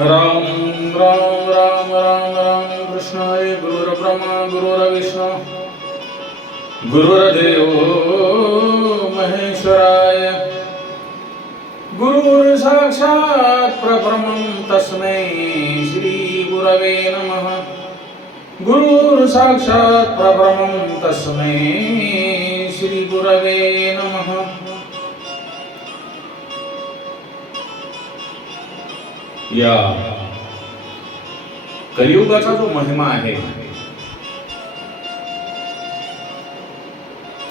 राम राम राम राम राम कृष्ण हरे गुरुर्ब्रह्मा गुरुर्विष्णू। गुरुर्देव महेश्वराय। गुरुर्साक्षात् परब्रह्मं तस्मै श्रीगुरवे नमः। गुरुर्साक्षात् परब्रह्मं तस्मै श्रीगुरवे नमः। या. कलियुगाचा जो महिमा आहे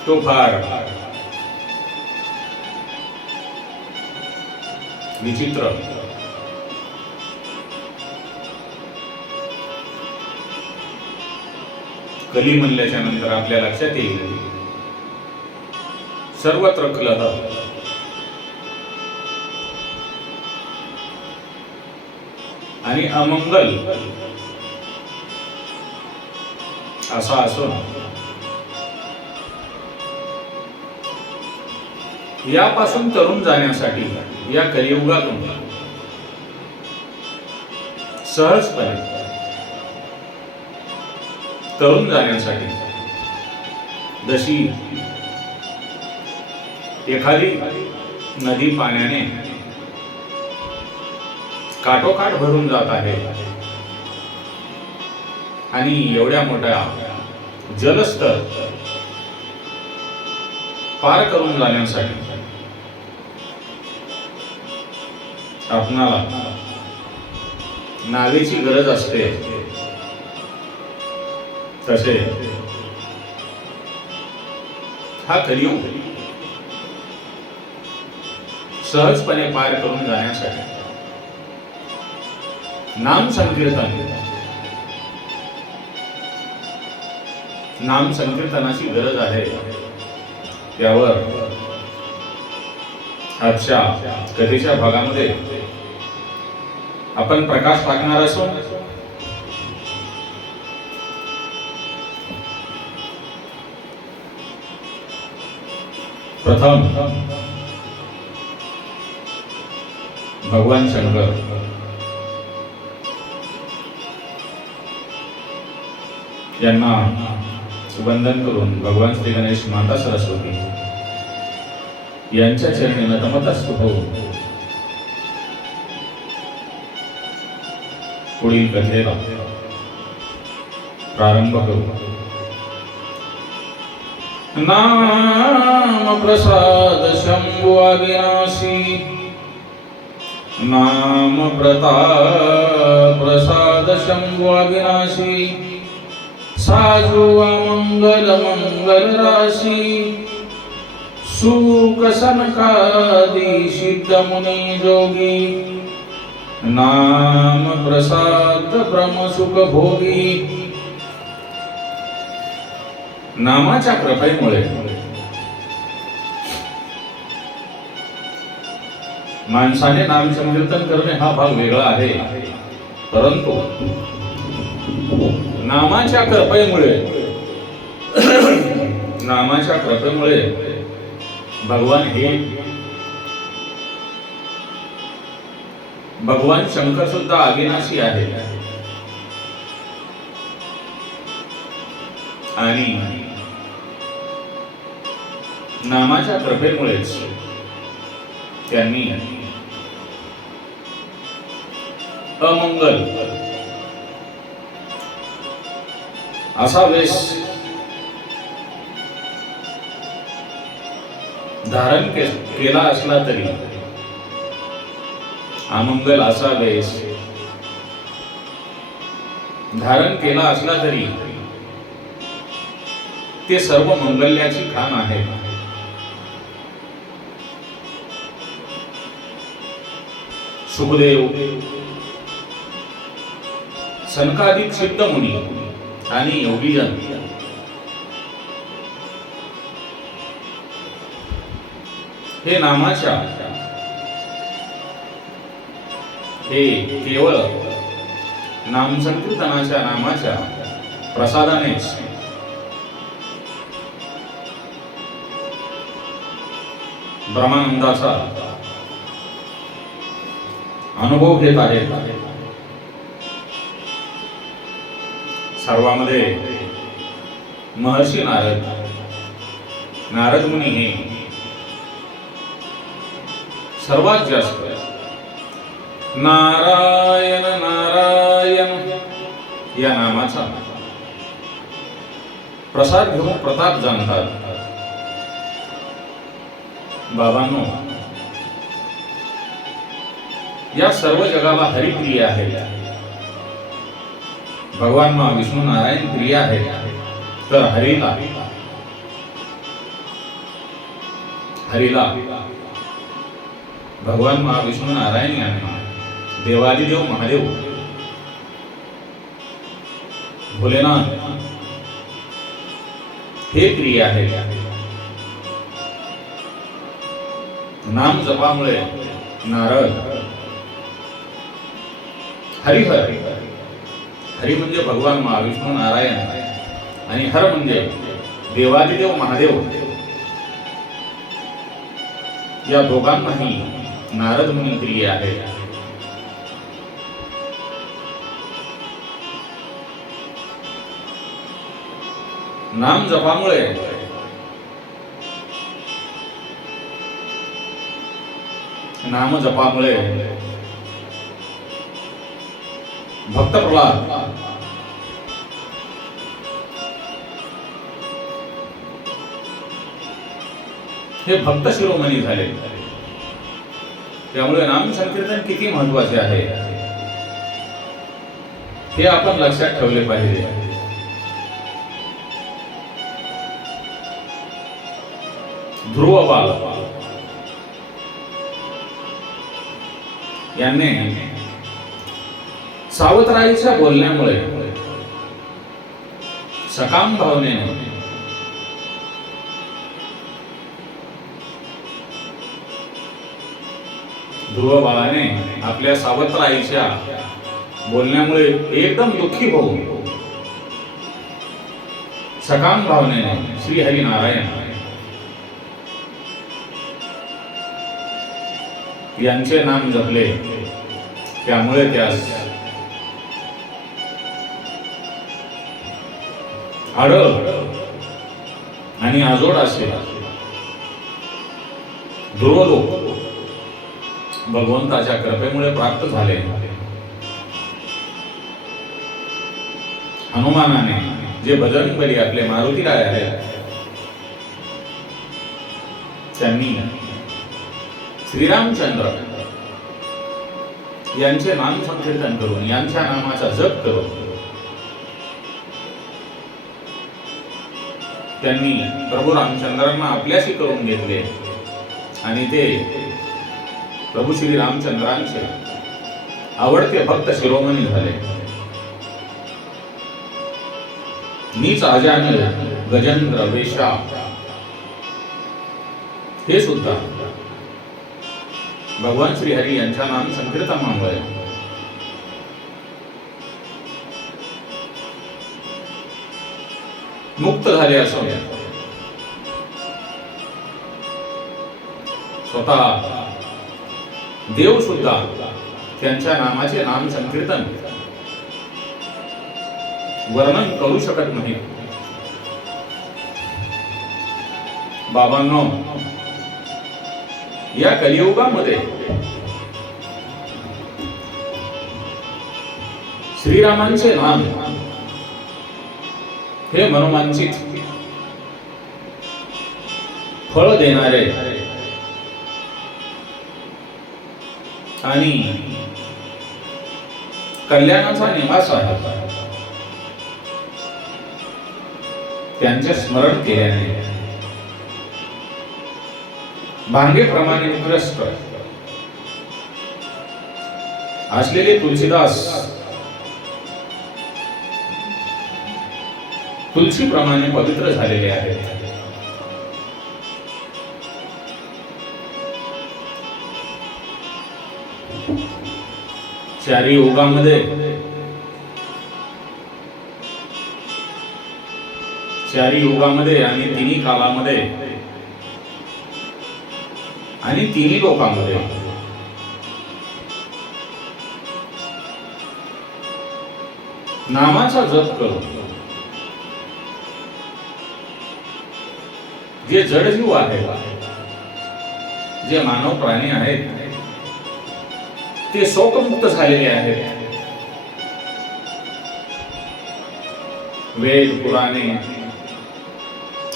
तो फार विचित्र. कली म्हणल्याच्या नंतर आपल्या लक्षात येईल सर्वत्र कलह. आणि अमंगल. असा असून यापासून तरुण जाण्यासाठी या कलियुगातून सहजपणे तरुण जाण्यासाठी जशी एखादी नदी पाण्याने काठोकाठ भरून जात आहे. आणि एवढ्या मोठ्या जलस्तर पार करून जाण्यासाठी आपणाला नावेची गरज असते. तसे हा कलियुग सहजपणे पार करून जाण्यासाठी नाम संकीर्तन. नाम संकीर्तनाची गरज आहे. त्यावर आजच्या कथेच्या भागामध्ये आपण प्रकाश टाकणार असून प्रथम भगवान शंकर. यांना वंदन करून भगवान श्री गणेश माता सरस्वती यांच्या चरणी नतमतस्तु होऊन पुढील कथेला प्रारंभ करू. नाम प्रसाद शंभु अविनाशी नाम प्रताप प्रसाद शंभु अविनाशी साजू मंगल मंगल राशी। सुख सनकादी सिद्ध मुनि जोगी। नाम प्रसाद ब्रह्म सुख भोगी। नामाच्या कृपेमुळे माणसाने नाम संकीर्तन करणे हा भाग वेगळा आहे. परंतु नामाच्या कृपेमुळे. नामाच्या कृपेमुळे भगवान हे भगवान शंकर सुद्धा अविनाशी आहे. आणि नामाच्या कृपेमुळेच त्यांनी अमंगल असा वेश धारण के- केला असला तरी अमंगल असा वेश धारण केला असला तरी ते सर्व मंगल्याची खाण आहे. सुखदेव सनकाधिक सिद्ध मुनी आणि योगीजन हे नामाच्या. हे केवळ नाम संकीर्तनाच्या नामाच्या प्रसादानेच. ब्रह्मानंदाचा अनुभव घेत आहेत. सर्वामध्ये महर्षी नारद नारद मुनी हे सर्वात जास्त नारायण नारायण या नामाचा प्रसाद घेऊन प्रताप जाणतात. बाबांनो या सर्व जगाला हरिप्रिय आहे. भगवान विष्णू नारायण प्रिय आहे तर हरीला. हरीला. भगवान महाविष्णू नारायण यांना देवादिदेव महादेव. भोलेनाथ. हे प्रिय आहे नाम जपामुळे नारद. हरिहर. हरी म्हणजे भगवान महाविष्णू नारायण आणि हर म्हणजे देवादिदेव महादेव. या दोघांनाही नारद म्हणून प्रिय आहे नाम जपामुळे नाम जपामुळे भक्त प्रल्हाद हे भक्त शिरोमणी झाले, त्यामुळे नाम संकीर्तन किती महत्वाचे आहे? हे आपण लक्षात ठेवले पाहिजे. ध्रुव बाल. यांनी सावतराईच्या बोलण्यामुळे सकाम भावनेने ध्रुवबाळाने आपल्या सावत्राईच्या बोलण्यामुळे एकदम दुःखी होऊन सकाम भावनेने श्री हरी नारायण यांचे नाम जपले. त्यामुळे त्यास हाड आणि आजोड ध्रुव लोक भगवंताच्या कृपेमुळे प्राप्त झाले. हनुमानाने जे भजन बली आपले मारुती राय आहेत त्यांनी श्रीरामचंद्र यांचे नाम संकीर्तन करून यांच्या नामाचा जप करून त्यांनी प्रभू रामचंद्रांना आपल्याशी करून घेतले. आणि ते प्रभू श्री रामचंद्रांचे आवडते भक्त शिरोमणी झाले. नीच आजान गजेंद्र वेशा हे सुद्धा भगवान श्री हरी यांच्या नाम संकीर्तनामुळे मुक्त झाले असून स्वतः देव सुद्धा त्यांच्या नामाचे नाम संकीर्तन वर्णन करू शकत नाही. बाबांनो या कलियुगामध्ये श्रीरामांचे नाम हे मनोमांचित फळ देणारे. आणि कल्याणाचा निवास आहे. त्यांचे स्मरण केल्याने. भांगेप्रमाणे निकृष्ट असलेले तुलसीदास तुलसीप्रमाणे पवित्र झालेले आहेत चारी योगामध्ये चारी युगामध्ये आणि तिन्ही कालामध्ये आणि तिन्ही लोकांमध्ये. नामाचा जप करू जे जडजीव आहे जे मानव प्राणी आहेत ते शोकमुक्त झालेले आहेत. वेद पुराणे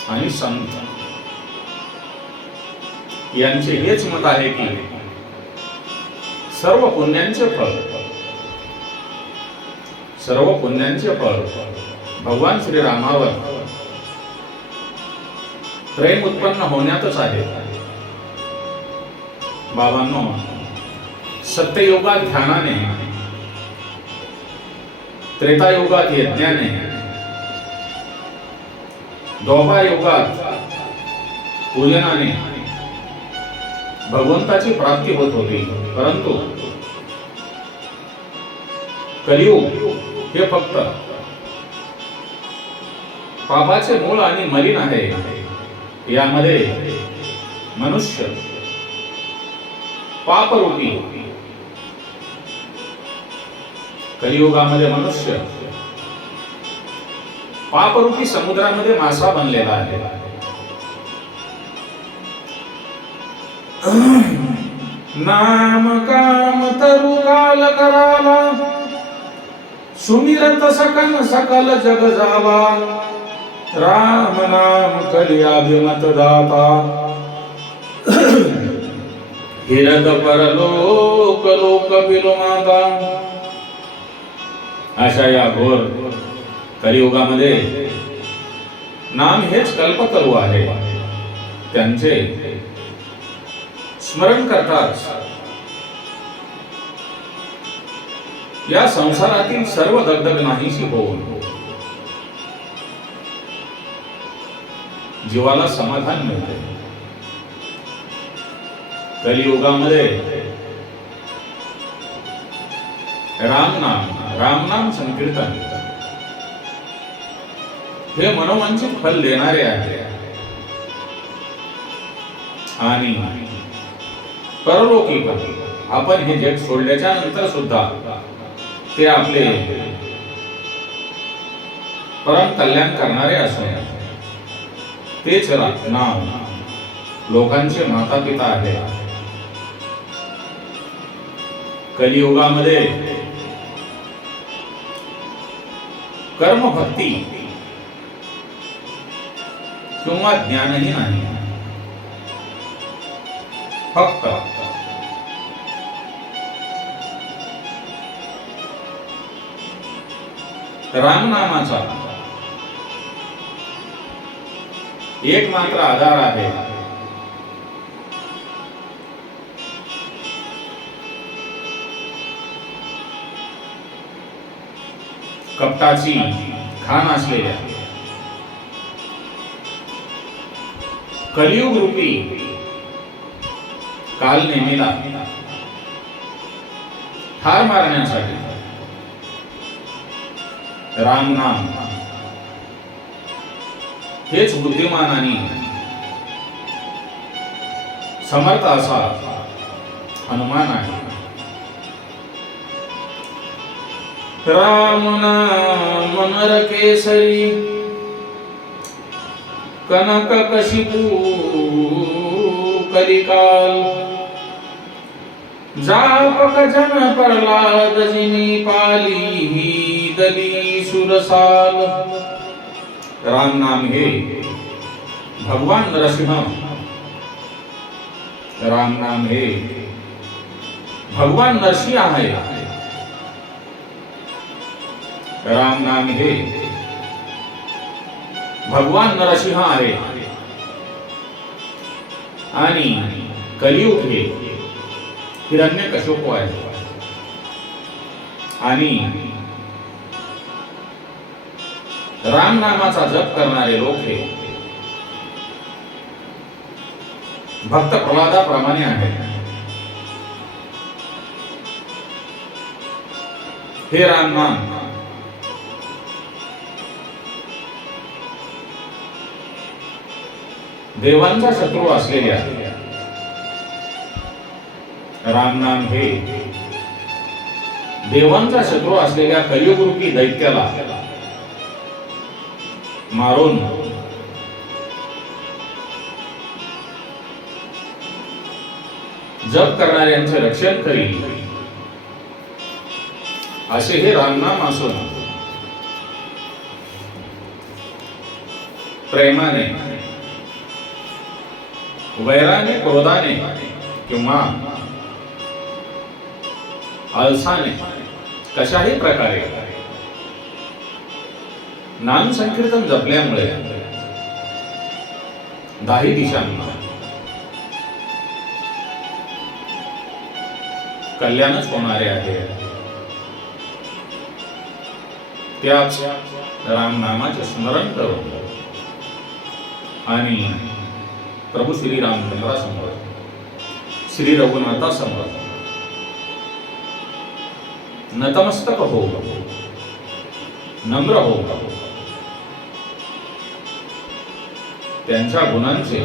आणि संत यांचे हेच मत आहे की सर्व पुण्यांचे फळ सर्व पुण्यांचे फळ भगवान श्रीरामावर प्रेम उत्पन्न होण्यातच आहे. बाबांनो सत्ययोगात ध्यानाने त्रेतायुगात यज्ञाने युगात पूजनाने भगवंताची प्राप्ती होत होती. परंतु कलियुग हे फक्त पापाचे मूळ आणि मलिन आहे. यामध्ये मनुष्य पापरूपी कलियुगामध्ये मनुष्य पापरूपी समुद्रामध्ये मासा बनलेला आहे. नाम काम तरु काल कराला सुमिरत सकन सकल जग जावा. राम नाम कली अभिमत दाता हिरत परलोक लोक माता। अशा या घोर कलियुगामध्ये नाम हेच कल्पतरू आहे. त्यांचे स्मरण करताच या संसारातील सर्व दगदग नाहीशी होऊन जीवाला समाधान मिळते. कलियुगामध्ये रामनाम रामनाम संकीर्तन. हे मनोवांछित फल देणारे आहे. आणि परलोकी पण. आपण हे जग सोडल्याच्या नंतर सुद्धा ते आपले परम कल्याण करणारे असून तेच रा- नाव. लोकांचे माता पिता आहे कलियुगामध्ये कर्मभक्ती किंवा ज्ञानही नाही. फक्त रामनामाचा एक मात्र आधार आहे. कपटाची खान असलेल्या. कलियुग रूपी काल नेमीला ठार मारण्यासाठी. राम नाम. हेच बुद्धिमानाने समर्थ असा हनुमान आहे. राम नाम नर केसरी कनक कशिपू कलिकाल जापक जन प्रल्हाद जिनी पाली ही दली सुरसाल राम नाम हे भगवान नरसिंह राम नाम हे भगवान नरसिंह आहे। राम नाम हे भगवान नरसिंह आहे। आणि कलियुग हे हिरण्य कशोपो आहे। आणि राम नामाचा जप करणारे लोक हे. भक्त प्रल्हादाप्रमाणे आहेत. हे राम नाम. देवांचा शत्रू असलेल्या राम नाम हे. देवांचा शत्रू असलेल्या कलियुगरूपी दैत्याला मारून. जप करणाऱ्यांचे रक्षण करील असे हे रामनाम असून प्रेमाने. वैराने क्रोधाने किंवा आळसाने कशाही प्रकारे. नाम संकीर्तन जपल्यामुळे दाही दिशांना कल्याणच होणारे आहे. त्याच रामनामाचे स्मरण करून आणि प्रभू श्री रामचंद्रासमोर श्री रघुनाथासमोर नतमस्तक हो नम्र हो त्यांच्या गुणांचे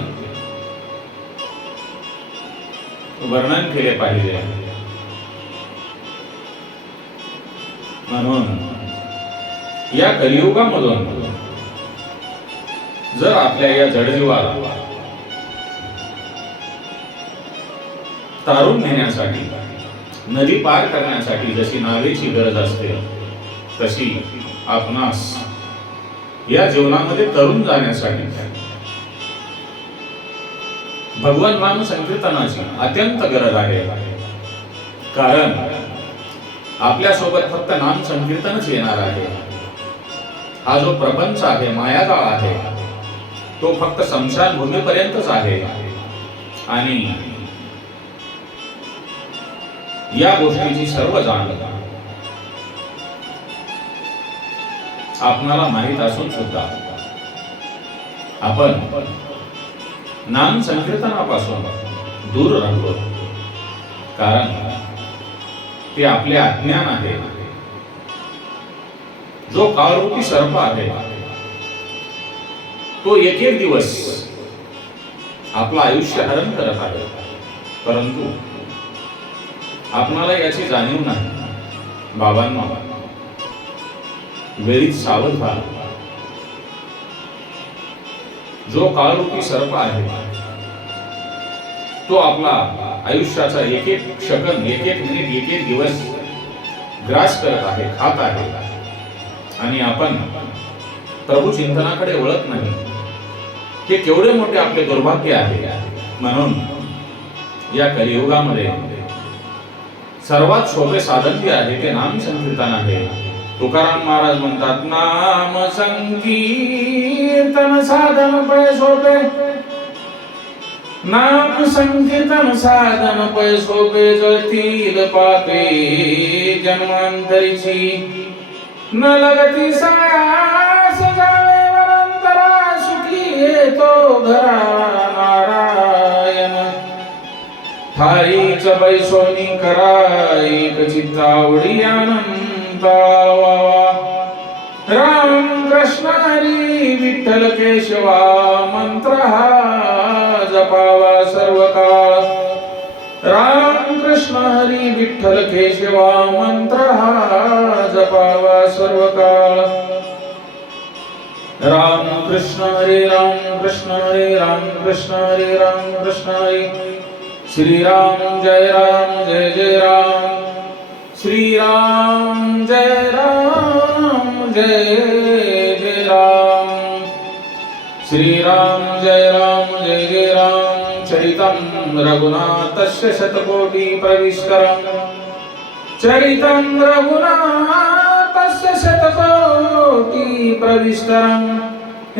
वर्णन केले पाहिजे. म्हणून या कलियुगामधून जर आपल्या या जडजीवाला तारून नेण्यासाठी नदी पार करण्यासाठी जशी नावेची गरज असते तशी आपणास या जीवनामध्ये तरुण जाण्यासाठी भगवान नाम संकीर्तनाची अत्यंत गरज आहे. कारण आपल्यासोबत फक्त नाम संकीर्तनच येणार आहे. हा जो प्रपंच आहे मायाजाळ आहे तो फक्त संसार भूमीपर्यंतच आहे. आणि या गोष्टीची सर्व जाण आपणाला माहीत असून सुद्धा आपण नाम संकीर्तनापासून दूर राहतो. कारण ते आपले अज्ञान आहे. जो काळरूपी सर्प आहे तो एक एक दिवस आपलं आयुष्य हरण करत आहे. परंतु आपणाला याची जाणीव नाही. बाबांना वेळीच सावध व्हा. जो काळरूपी सर्प आहे तो आपला आयुष्याचा एक एक सेकंद एक एक मिनिट एक एक दिवस ग्रास करत आहे खात आहे. आणि आपण प्रभू चिंतनाकडे वळत नाही. हे केवढे मोठे आपले दुर्भाग्य आहे. म्हणून या कलियुगामध्ये सर्वात सोपे साधन जे आहे ते नाम संकीर्तन आहे. तुकाराम महाराज म्हणतात नाम संकीर्तन साधन पै सोपे. नाम संकीर्तन साधन पै सोपे जळतील पापे जन्मांतरीची. न लगती सास जावे वरंतरा सुखी येतो घरा नारायण. थाईच बैसोनी करा एक चित्तावडी आनंद. वावा राम कृष्ण हरी विठ्ठल केशवा मंत्र हा जपावा सर्व काळ राम कृष्ण हरी विठ्ठल केशवा मंत्र हा जपावा सर्व काळ राम कृष्ण हरे राम कृष्ण हरे राम कृष्ण हरे राम कृष्ण हरे श्री राम जय राम जय जय राम. श्री राम जय राम जय जय राम श्री राम जय राम जय जय राम चरितं रघुनाथस्य शतकोटि प्रविष्करम्। चरितं रघुनाथस्य शतकोटि प्रविष्करम्।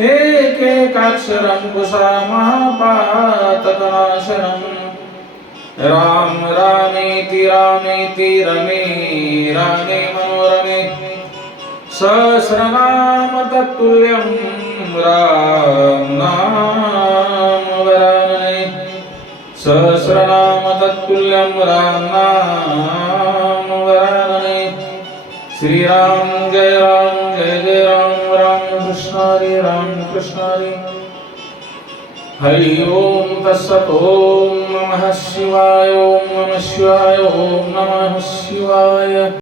एकेकाक्षरं कुशा महापातकनाशनम्। राम रामेति रामेति रमे रामे मनोरमे। सहस्रनाम तत्तुल्यं राम नाम वरानने। सहस्रनाम तत्तुल्यं राम नाम वरानने। श्रीराम जय राम जय जय राम राम कृष्ण हरे राम कृष्ण हरे हरि ओम तत्सत ओम नमः शिवाय ओम नमः शिवाय ओम नमः शिवाय।